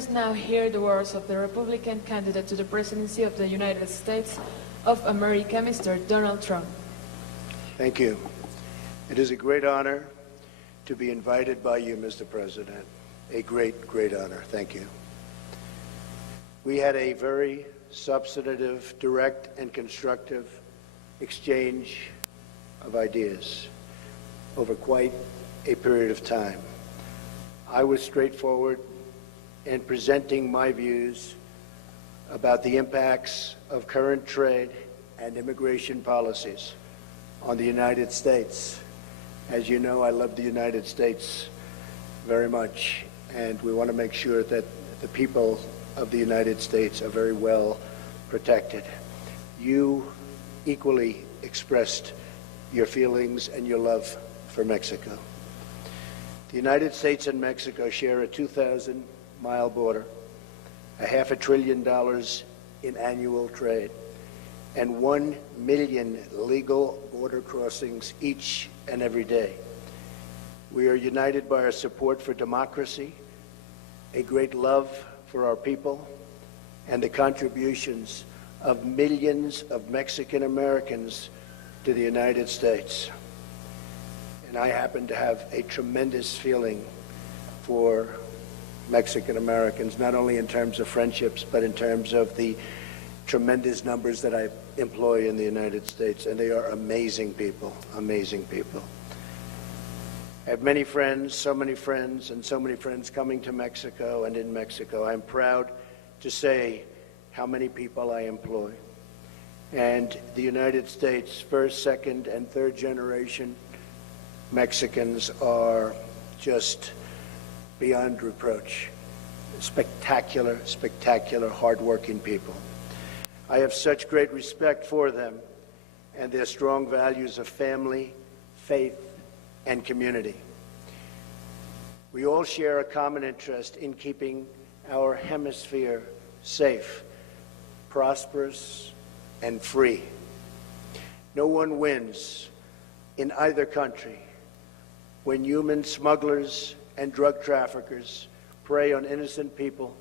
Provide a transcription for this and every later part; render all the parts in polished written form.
us now hear the words of the Republican candidate to the presidency of the United States of America, Mr. Donald Trump. Thank you. It is a great honor to be invited by you, Mr. President. A great, great honor. Thank you. We had a very substantive, direct, and constructive exchange of ideas over quite a period of time. I was straightforward in presenting my views about the impacts of current trade and immigration policies on the United States. As you know, I love the United States very much, and we want to make sure that the people of the United States are very well protected. You equally expressed your feelings and your love for Mexico. The United States and Mexico share a 2,000-mile border, a $500 billion in annual trade, and 1 million legal border crossings each and every day. We are united by our support for democracy, a great love for our people, and the contributions of millions of Mexican Americans to the United States. And I happen to have a tremendous feeling for Mexican Americans, not only in terms of friendships, but in terms of the tremendous numbers that I employ in the United States. And they are amazing people, amazing people. I have many friends, so many friends, and so many friends coming to Mexico and in Mexico. I'm proud to say how many people I employ. And the United States, first, second, and third generation Mexicans are just beyond reproach. Spectacular, spectacular, hardworking people. I have such great respect for them and their strong values of family, faith, and community. We all share a common interest in keeping our hemisphere safe, prosperous, and free. No one wins in either country when human smugglers and drug traffickers prey on innocent people,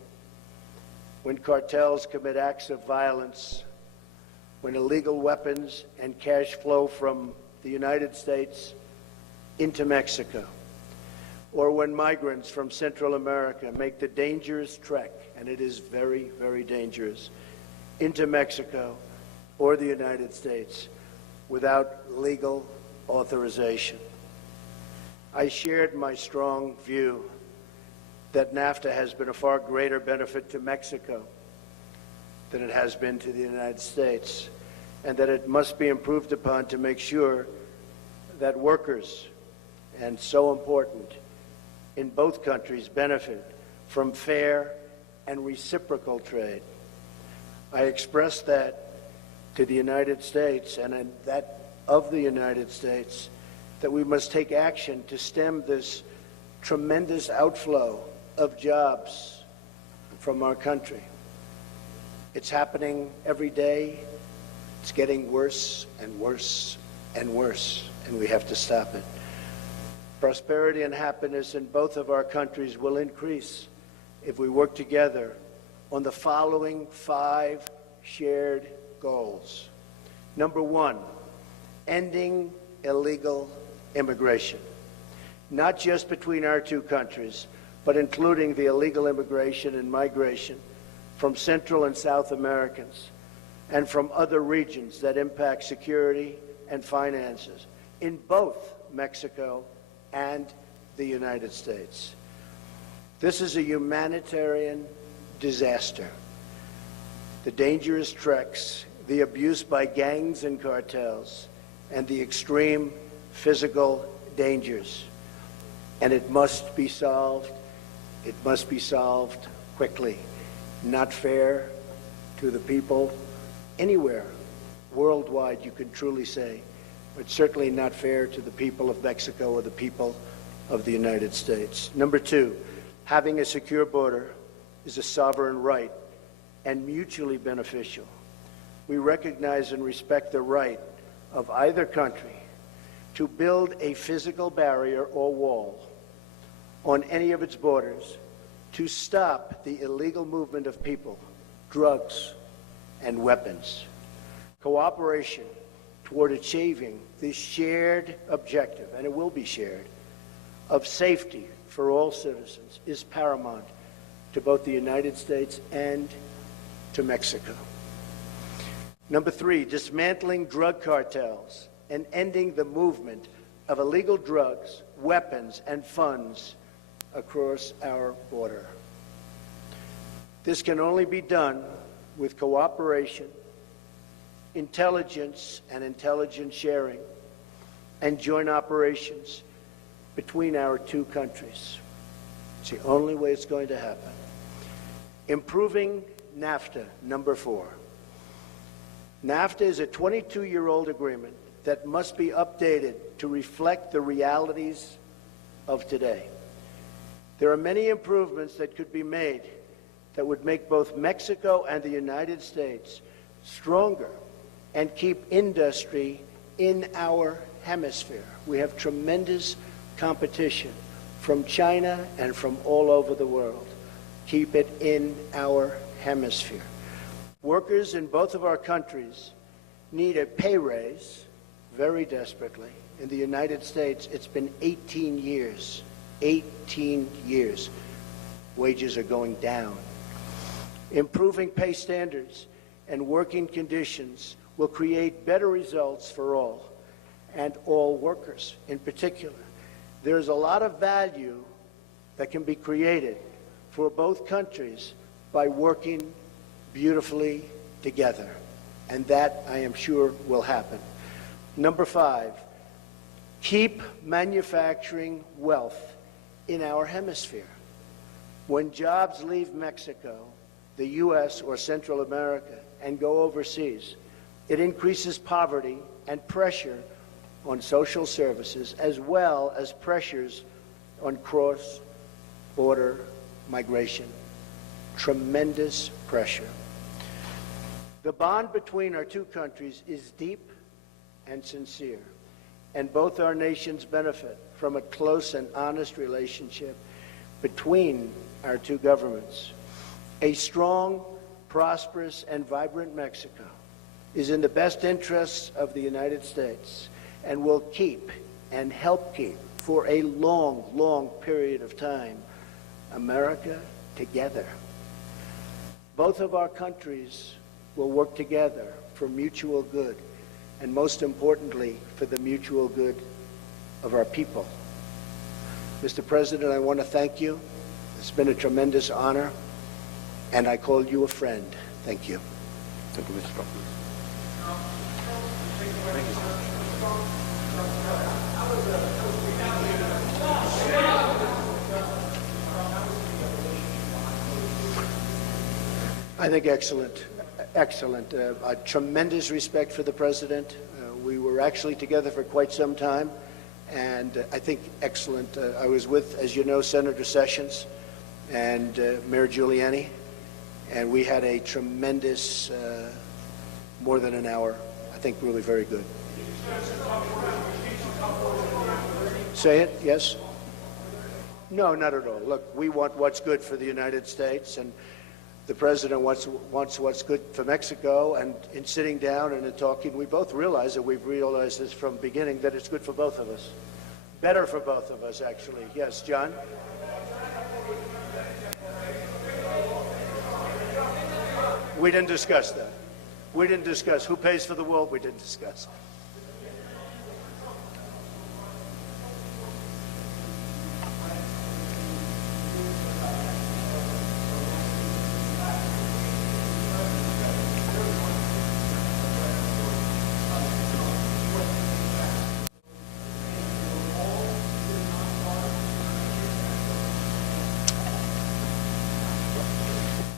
when cartels commit acts of violence, when illegal weapons and cash flow from the United States into Mexico, or when migrants from Central America make the dangerous trek, and it is very, very dangerous, into Mexico or the United States without legal authorization. I shared my strong view that NAFTA has been a far greater benefit to Mexico than it has been to the United States, and that it must be improved upon to make sure that workers, and so important, in both countries benefit from fair and reciprocal trade. I expressed that to the United States and that of the United States, that we must take action to stem this tremendous outflow of jobs from our country. It's happening every day. It's getting worse and worse and worse, and we have to stop it. Prosperity and happiness in both of our countries will increase if we work together on the following 5 shared goals. Number 1, ending illegal immigration, not just between our two countries, but including the illegal immigration and migration from Central and South Americans and from other regions that impact security and finances in both Mexico and the United States. This is a humanitarian disaster. The dangerous treks, the abuse by gangs and cartels, and the extreme physical dangers. And it must be solved. It must be solved quickly. Not fair to the people anywhere, worldwide, you can truly say, but certainly not fair to the people of Mexico or the people of the United States. Number 2, having a secure border is a sovereign right and mutually beneficial. We recognize and respect the right of either country to build a physical barrier or wall on any of its borders to stop the illegal movement of people, drugs, and weapons. Cooperation toward achieving this shared objective, and it will be shared, of safety for all citizens is paramount to both the United States and to Mexico. Number 3, dismantling drug cartels and ending the movement of illegal drugs, weapons, and funds across our border. This can only be done with cooperation, intelligence and intelligence sharing, and joint operations between our two countries. It's the only way it's going to happen. Improving NAFTA, number 4. NAFTA is a 22-year-old agreement that must be updated to reflect the realities of today. There are many improvements that could be made that would make both Mexico and the United States stronger and keep industry in our hemisphere. We have tremendous competition from China and from all over the world. Keep it in our hemisphere. Workers in both of our countries need a pay raise very desperately. In the United States, it's been 18 years. 18 years. Wages are going down. Improving pay standards and working conditions will create better results for all, and all workers in particular. There's a lot of value that can be created for both countries by working beautifully together, and that, I am sure, will happen. Number 5, keep manufacturing wealth in our hemisphere. When jobs leave Mexico, the U.S. or Central America and go overseas, it increases poverty and pressure on social services, as well as pressures on cross-border migration. Tremendous pressure. The bond between our two countries is deep and sincere, and both our nations benefit from a close and honest relationship between our two governments. A strong, prosperous, and vibrant Mexico is in the best interests of the United States and will keep and help keep for a long, long period of time America together. Both of our countries will work together for mutual good, and most importantly, for the mutual good of our people. Mr. President, I want to thank you. It's been a tremendous honor, and I call you a friend. Thank you. Thank you, Mr. President. I think excellent, excellent. A tremendous respect for the President. We were actually together for quite some time, and I think excellent. I was with, as you know, Senator Sessions and Mayor Giuliani, and we had a tremendous, more than an hour, I think really very good. Say it, yes? No, not at all. Look, we want what's good for the United States, and the President wants what's good for Mexico, and in sitting down and in talking, we both realize that we've realized this from the beginning, that it's good for both of us. Better for both of us, actually. Yes, John? We didn't discuss that. We didn't discuss who pays for the wall. We didn't discuss.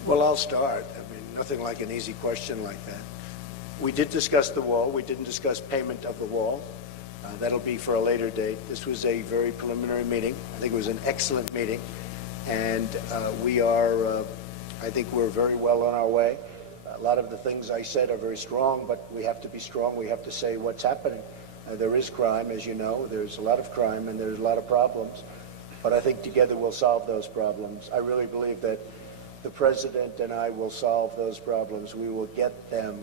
Well, I'll start. I mean, nothing like an easy question like that. We did discuss the wall. We didn't discuss payment of the wall. That'll be for a later date. This was a very preliminary meeting. I think it was an excellent meeting. And we are, I think we're very well on our way. A lot of the things I said are very strong, but we have to be strong. We have to say what's happening. There is crime, as you know. There's a lot of crime, and there's a lot of problems. but I think together we'll solve those problems. I really believe that the President and I will solve those problems. We will get them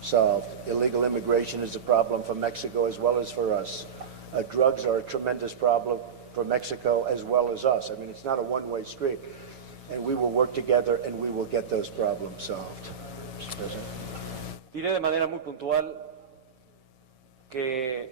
solved. Illegal immigration is a problem for Mexico as well as for us. Drugs are a tremendous problem for Mexico as well as us. I mean, it's not a one-way street. And we will work together and we will get those problems solved. Mr. President. Diré de manera muy puntual que,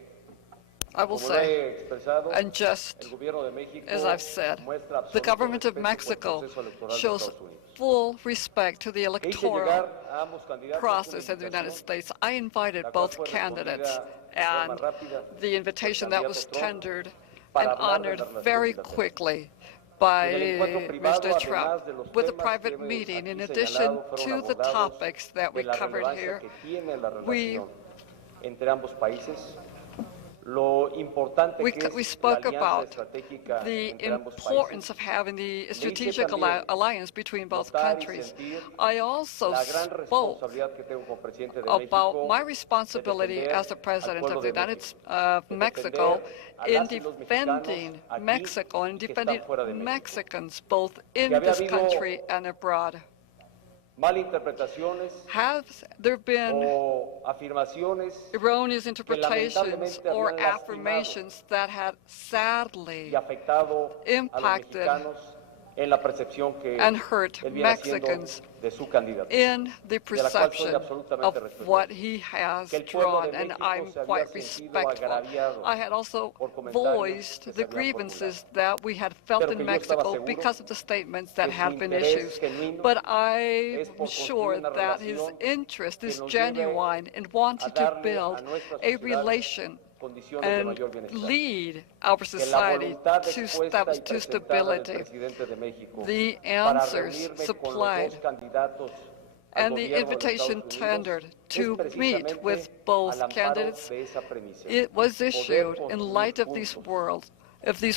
I will como lo he say, expresado, and just el gobierno de México as I've said, muestra the absoluto government of respeto por el Mexico proceso electoral de shows Estados Unidos. full respect to the E hice electoral llegar a ambos candidatos process una in the United invitación, States. I invited la cual both fue candidates, respondida de forma and rápida the invitation por el that was candidato Trump tendered para and hablar de honored las relaciones very bilaterales. quickly by En el encuentro privado, Mr. Trump, además de los with a temas private que meeting. In aquí addition señalado, to fueron the abordados topics that we de la covered relevancia here, que tiene la we relación entre ambos países, lo importante que es we la spoke alianza about estratégica the entre ambos importance países. of having the hice strategic también alliance between both notar y countries. sentir I also la gran spoke responsabilidad que tengo como presidente de about México my de responsibility defender as the al President pueblo of the de United México, de Mexico defender a in las y los mexicanos defending aquí Mexico and y que defending están fuera de México. Mexicans both in había this habido country and abroad. Malinterpretaciones Have there been o afirmaciones erroneous interpretations lamentablemente or habían lastimado affirmations that had sadly y afectado a los impacted mexicanos en la percepción que and hurt él viene haciendo Mexicans de su candidato. in the de la cual soy perception absolutamente of respetuoso. what he has Que el pueblo de drawn, and México I'm se había quite sentido respectful. agraviado I had also por comentarios voiced que se the habían grievances that we had felt Pero in que yo estaba Mexico seguro because of the statements that que su had been interés issues. genuino But es I'm por construir sure una that his relación interest que is nos lleve genuine in a wanting to darle build a nuestra a sociedad relation condiciones de and mayor bienestar. lead our Que la society voluntad to expuesta y presentada del stability. presidente de México The para answers reunirme con los supplied dos candidatos al and the gobierno de los invitation Estados Unidos tendered es to meet precisamente with al both amparo candidates. de esa premisa. It was Poder issued in construir light of these juntos,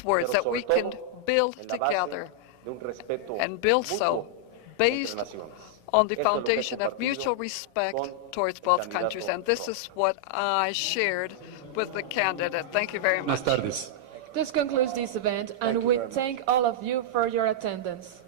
words pero that sobre we can todo build en la base together de un respeto and build mutuo so entre based naciones. on the Esto es lo que he foundation of compartido mutual respect con towards el both candidato countries. And this is what I shared with the candidate. Thank you very much. Buenas tardes. This concludes this event, and you we very much. thank all of you for your attendance.